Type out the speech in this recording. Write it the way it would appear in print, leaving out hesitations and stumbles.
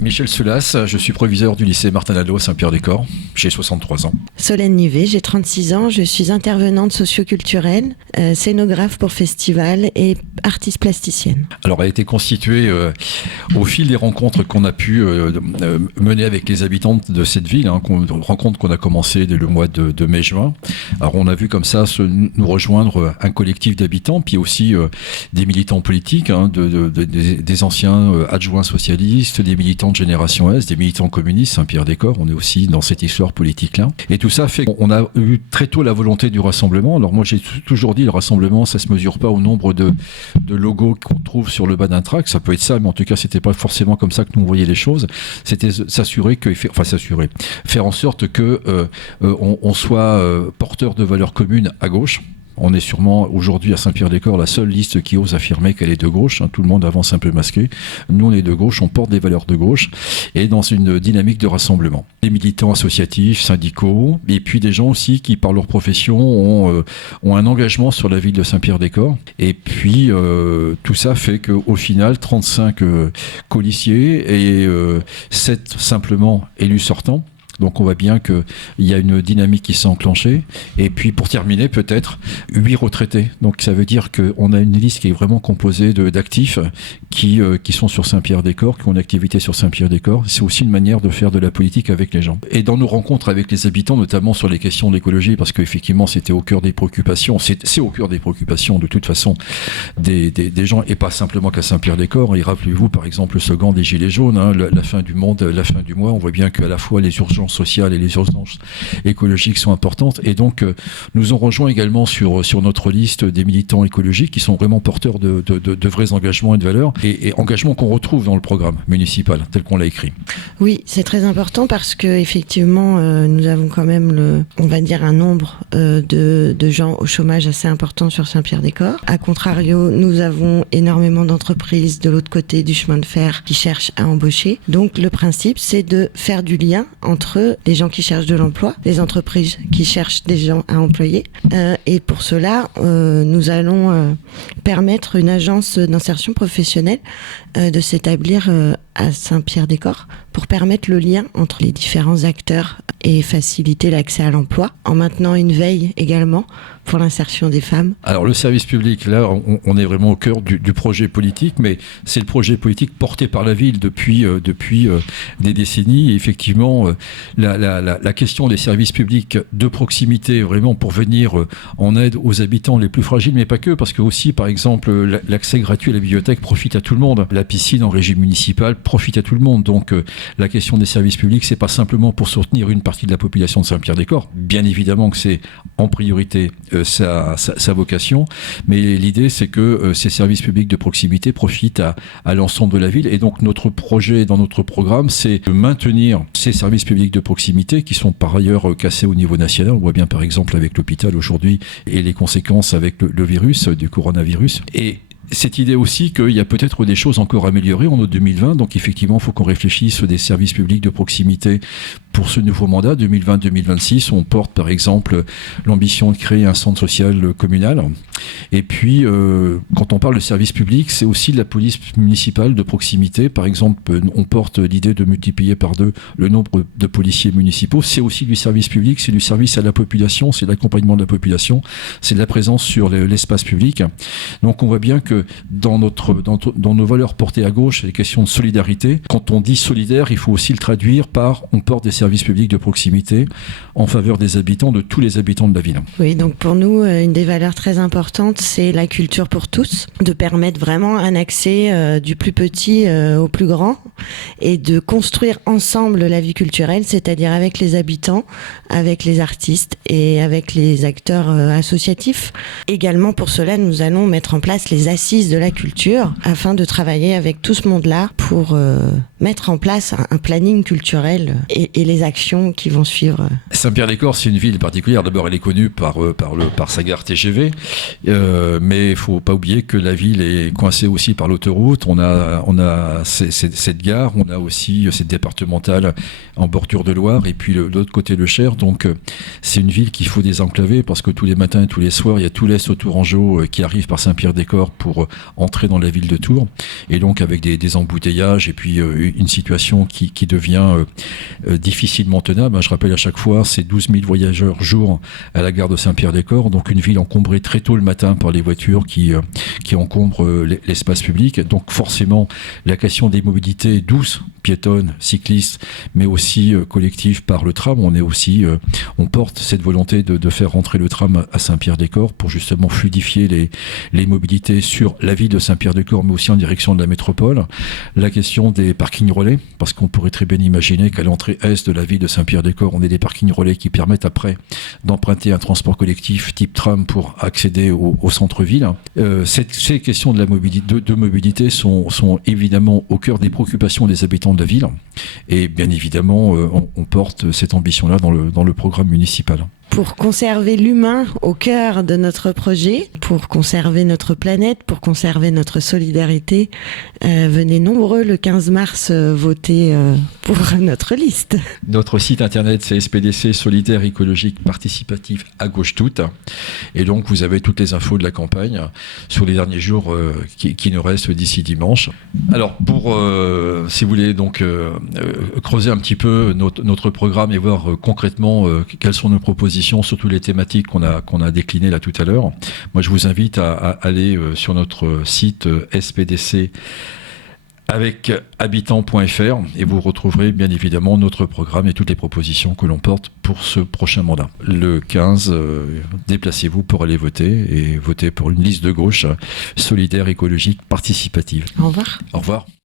Michel Soulas, je suis proviseur du lycée Martin-Lado à Saint-Pierre-des-Corps. J'ai 63 ans. Solène Nivet, j'ai 36 ans, je suis intervenante socioculturelle, scénographe pour festival et artiste plasticienne. Alors, elle a été constituée au fil des rencontres qu'on a pu mener avec les habitants de cette ville, rencontres qu'on a commencées dès le mois de mai-juin. Alors, on a vu comme ça nous rejoindre un collectif d'habitants, puis aussi des militants politiques, des anciens adjoints socialistes, des militants de Génération S, des militants communistes, Saint-Pierre-des-Corps, on est aussi dans cette histoire politique-là. Et tout ça fait qu'on a eu très tôt la volonté du rassemblement. Alors moi j'ai toujours dit, le rassemblement, ça se mesure pas au nombre de logos qu'on trouve sur le bas d'un tract, ça peut être ça, mais en tout cas c'était pas forcément comme ça que nous voyions les choses. C'était faire en sorte que on soit porteur de valeurs communes à gauche. On est sûrement aujourd'hui à Saint-Pierre-des-Corps la seule liste qui ose affirmer qu'elle est de gauche. Tout le monde avance un peu masqué. Nous, on est de gauche, on porte des valeurs de gauche et dans une dynamique de rassemblement. Des militants associatifs, syndicaux, et puis des gens aussi qui, par leur profession, ont un engagement sur la ville de Saint-Pierre-des-Corps. Et puis, tout ça fait qu'au final, 35 colissiers et 7 simplement élus sortants. Donc on voit bien qu'il y a une dynamique qui s'est enclenchée. Et puis pour terminer, peut-être 8 retraités. Donc ça veut dire qu'on a une liste qui est vraiment composée d'actifs qui sont sur Saint-Pierre-des-Corps, qui ont une activité sur Saint-Pierre-des-Corps. C'est aussi une manière de faire de la politique avec les gens. Et dans nos rencontres avec les habitants, notamment sur les questions d'écologie, parce qu'effectivement c'était au cœur des préoccupations, c'est au cœur des préoccupations de toute façon des gens, et pas simplement qu'à Saint-Pierre-des-Corps. Et rappelez-vous par exemple le slogan des Gilets jaunes, la fin du monde, la fin du mois. On voit bien qu'à la fois les urgences sociales et les urgences écologiques sont importantes. Et donc, nous ont rejoint également sur notre liste des militants écologiques qui sont vraiment porteurs de vrais engagements et de valeurs, et engagements qu'on retrouve dans le programme municipal, tel qu'on l'a écrit. Oui, c'est très important parce que effectivement, nous avons quand même on va dire un nombre de gens au chômage assez important sur Saint-Pierre-des-Corps. A contrario, nous avons énormément d'entreprises de l'autre côté du chemin de fer qui cherchent à embaucher. Donc, le principe, c'est de faire du lien entre les gens qui cherchent de l'emploi, les entreprises qui cherchent des gens à employer. Et pour cela, nous allons permettre une agence d'insertion professionnelle de s'établir à Saint-Pierre-des-Corps pour permettre le lien entre les différents acteurs et faciliter l'accès à l'emploi, en maintenant une veille également pour l'insertion des femmes. Alors le service public, là, on est vraiment au cœur du projet politique, mais c'est le projet politique porté par la ville depuis des décennies. Et effectivement, la question des services publics de proximité, vraiment pour venir en aide aux habitants les plus fragiles, mais pas que, parce que aussi, par exemple, l'accès gratuit à la bibliothèque profite à tout le monde. La piscine en régime municipal profite à tout le monde. Donc la question des services publics, c'est pas simplement pour soutenir une partie de la population de Saint-Pierre-des-Corps. Bien évidemment que c'est en priorité sa vocation, mais l'idée c'est que ces services publics de proximité profitent à l'ensemble de la ville. Et donc notre projet dans notre programme, c'est de maintenir ces services publics de proximité qui sont par ailleurs cassés au niveau national. On voit bien par exemple avec l'hôpital aujourd'hui et les conséquences avec le virus, du coronavirus. Et cette idée aussi qu'il y a peut-être des choses encore à améliorer en 2020, donc effectivement il faut qu'on réfléchisse des services publics de proximité pour ce nouveau mandat 2020-2026. On porte par exemple l'ambition de créer un centre social communal. Et puis quand on parle de service public, c'est aussi de la police municipale de proximité. Par exemple, on porte l'idée de multiplier par 2 le nombre de policiers municipaux. C'est aussi du service public, c'est du service à la population, c'est de l'accompagnement de la population, c'est de la présence sur l'espace public. Donc on voit bien que dans nos valeurs portées à gauche, c'est des questions de solidarité. Quand on dit solidaire, il faut aussi le traduire par on porte des services publics de proximité en faveur des habitants, de tous les habitants de la ville. Oui, donc pour nous, une des valeurs très importantes, c'est la culture pour tous, de permettre vraiment un accès du plus petit au plus grand et de construire ensemble la vie culturelle, c'est-à-dire avec les habitants, avec les artistes et avec les acteurs associatifs. Également pour cela, nous allons mettre en place les assises de la culture afin de travailler avec tout ce monde-là pour mettre en place un planning culturel et les actions qui vont suivre. Saint-Pierre-des-Corps, c'est une ville particulière. D'abord, elle est connue par sa gare TGV, mais il faut pas oublier que la ville est coincée aussi par l'autoroute. On a cette gare, on a aussi cette départementale en bordure de Loire, et puis de l'autre côté le Cher. Donc, c'est une ville qu'il faut désenclaver parce que tous les matins et tous les soirs, il y a tout l'Est au Tourangeau qui arrive par Saint-Pierre-des-Corps pour entrer dans la ville de Tours. Et donc, avec des embouteillages et puis une situation qui devient difficilement tenable. Je rappelle à chaque fois, c'est 12 000 voyageurs jour à la gare de Saint-Pierre-des-Corps, donc une ville encombrée très tôt le matin par les voitures qui encombrent l'espace public. Donc forcément, la question des mobilités douces, piétonnes, cyclistes, mais aussi collectives par le tram. On porte cette volonté de faire rentrer le tram à Saint-Pierre-des-Corps pour justement fluidifier les mobilités sur la ville de Saint-Pierre-des-Corps, mais aussi en direction de la métropole. La question des parkings relais, parce qu'on pourrait très bien imaginer qu'à l'entrée est de la ville de Saint-Pierre-des-Corps, on ait des parkings relais qui permettent après d'emprunter un transport collectif type tram pour accéder au centre-ville. Ces questions de mobilité sont évidemment au cœur des préoccupations des habitants de la ville. Et bien évidemment, on porte cette ambition-là dans le programme municipal. Pour conserver l'humain au cœur de notre projet, pour conserver notre planète, pour conserver notre solidarité, venez nombreux le 15 mars voter pour notre liste. Notre site internet, c'est SPDC Solidaire Écologique Participatif à gauche toute. Et donc, vous avez toutes les infos de la campagne sur les derniers jours qui nous restent d'ici dimanche. Alors, si vous voulez donc creuser un petit peu notre programme et voir concrètement quelles sont nos propositions, surtout les thématiques qu'on a déclinées là tout à l'heure. Moi, je vous invite à aller sur notre site SPDC avec habitant.fr et vous retrouverez bien évidemment notre programme et toutes les propositions que l'on porte pour ce prochain mandat. Le 15, déplacez-vous pour aller voter et voter pour une liste de gauche solidaire, écologique, participative. Au revoir. Au revoir.